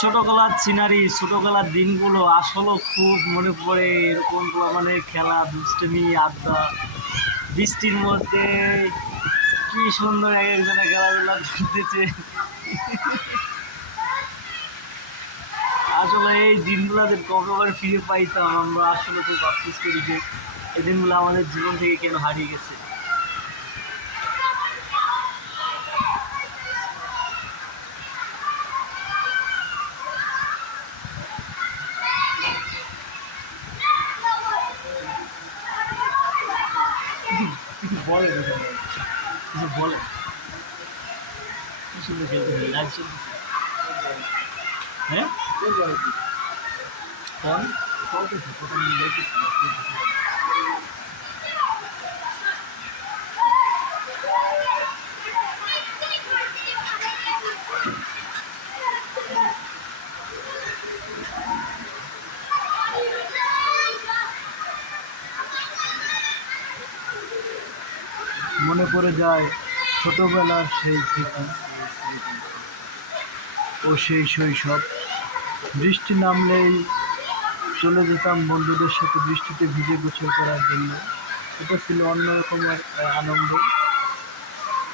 ছোটবেলার সিনারি, ছোটবেলার দিনগুলো আসলে খুব মনে পড়ে। এরকমগুলো মানে খেলা, দুষ্টুমি, আড্ডা, বৃষ্টির মধ্যে কি সুন্দর এক একজনে খেলাধুলা করতেছে। আসলে এই দিনগুলো যে কবে আবার ফিরে পাইতাম আমরা আসলে খুব আফসোস করি যে এই দিনগুলো আমাদের জীবন থেকে কেন হারিয়ে গেছে। কিছু বলে কিছু বলে কি সুন্দর খেলতে লাইভ চলতেছে। হ্যাঁ ফোন চলতেছে, প্রথম মনে পড়ে যায় ছোটবেলার সেই স্মৃতি ও সেই শৈশব। বৃষ্টি নামলেই চলে যেতাম বন্ধুদের সাথে বৃষ্টিতে ভিজে গোসল করার জন্য। এটা ছিল অন্যরকমের আনন্দ।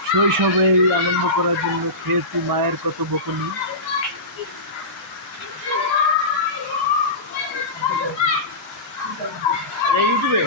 শৈশবে এই আনন্দ করার জন্য খেয়েছি মায়ের কত বকুনি। ইউটিউবে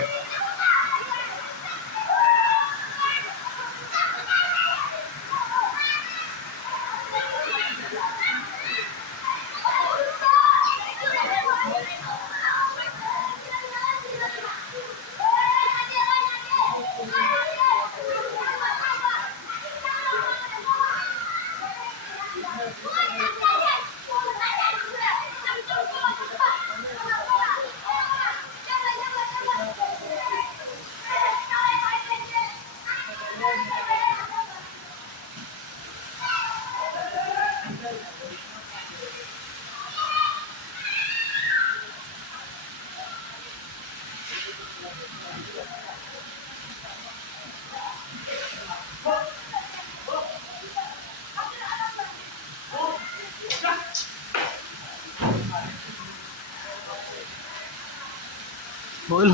হইল